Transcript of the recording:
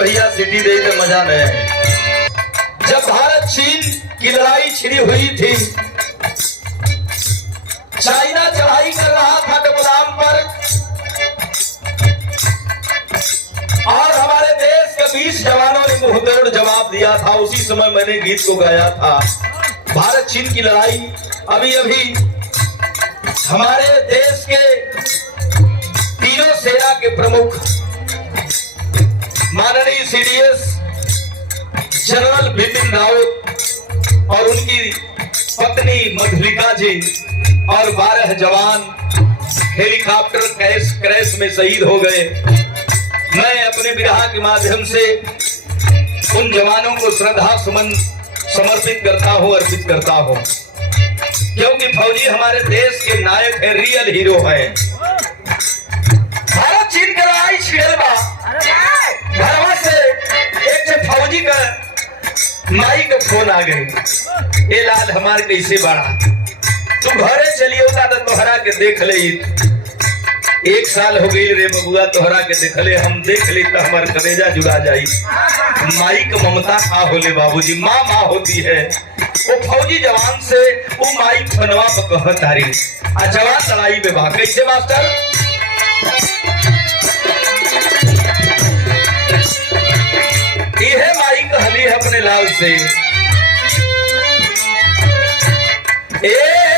भैया सिटी दे तो मजा नहीं है। जब भारत चीन की लड़ाई छिड़ी हुई थी, चाइना चढ़ाई कर रहा था डबलाम पर और हमारे देश के 20 जवानों ने मुंहतोड़ जवाब दिया था। उसी समय मैंने गीत को गाया था। भारत चीन की लड़ाई अभी अभी हमारे देश के तीनों सेना के प्रमुख माननीय सीडीएस जनरल बिपिन रावत और उनकी पत्नी मधुलिका जी और 12 जवान हेलीकॉप्टर क्रैश में शहीद हो गए। मैं अपने विरहा के माध्यम से उन जवानों को श्रद्धा सुमन समर्पित करता हूं, अर्पित करता हूं, क्योंकि फौजी हमारे देश के नायक है, रियल हीरो है। भारत चीन के लड़ाई छिड़ल बा, घरवा से एक फौजी का माई का फोन आ गई, ए लाल हमारे कैसे बढ़ा, तू घरे चलिए तो तोहरा के देख ले। 1 साल हो गई रे बबुआ तोहरा के देखले, हम देख ली तो हमार कलेजा जुड़ा जाई। माई का ममता का होले बाबूजी, माँ माँ होती है। वो फौजी जवान से वो माई फनवा पर कहत तारी आ जवान लड़ाई में भाग कैसे मास्टर। यह माई कहली अपने लाल से, ए